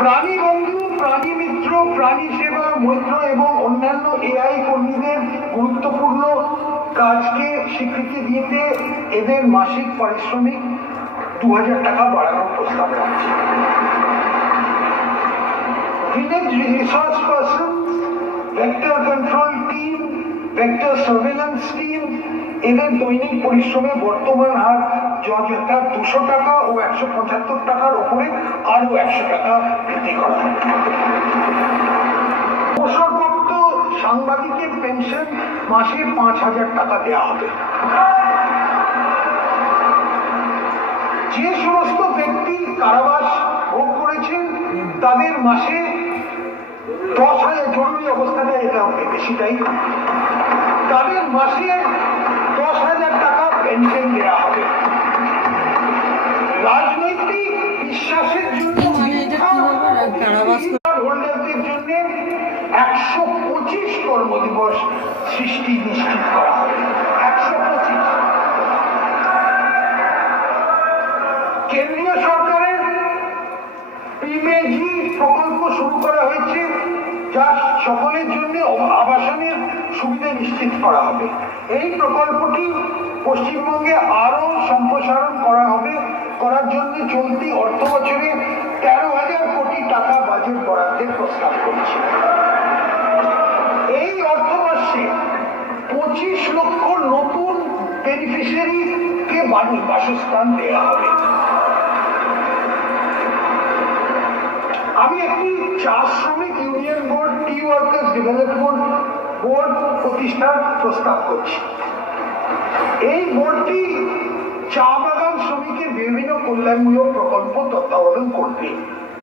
প্রাণী বন্ধু, প্রাণী মিত্র, প্রাণী সেবা মৈত্র এবং অন্যান্য এআই কর্মীদের গুরুত্বপূর্ণ কাজকে স্বীকৃতি দিতে এদের মাসিক পারিশ্রমিক 2000 টাকা বাড়ানোর প্রস্তাব রাখছে। Village resource person, vector control team, vector surveillance team, এদের দৈনিক পরিশ্রমে বর্তমান হার যথা 200 টাকা ও 175 টাকার ওপরে আরো 100 টাকা বৃদ্ধি করা হবে। অবসরপ্রাপ্ত সাংবাদিকের পেনশন মাসে 5000 টাকা দেওয়া হবে। যে সমস্ত ব্যক্তি কারাবাস ভোগ করেছেন তাদের মাসে 10,000, জরুরি অবস্থাতে এটা হবে বেশিটাই, তাদের মাসে 10,000 টাকা পেনশন দেওয়া হবে। রাজনৈতিক বিশ্বাসের জন্য হোল্ডারদের জন্য 125 কর্মদিবস সৃষ্টি নিশ্চিত করা হবে। 125। কেন্দ্রীয় সরকারের পিএমজি প্রকল্প শুরু করা হয়েছে, যা সকলের জন্য আবাসনের সুবিধা নিশ্চিত করা হবে। এই প্রকল্পটি পশ্চিমবঙ্গে আরো সম্প্রসারণ করা হবে। করার জন্য চলতি অর্থ বছরে 13,000 কোটি টাকা বাজেট বরাদ্দের প্রস্তাব করছে। এই অর্থবর্ষে 25 লক্ষ নতুন বেনিফিশিয়ারিকে বাসস্থান দেওয়া হবে। আমি একটি চা শ্রমিক ইউনিয়ন বোর্ড, টি ওয়ার্কার্স ডেভেলপমেন্ট বোর্ড প্রতিষ্ঠার প্রস্তাব করছি। এই বোর্ডটি চা বাগান শ্রমিকের বিভিন্ন কল্যাণমূলক প্রকল্প তত্ত্বাবধান করবে।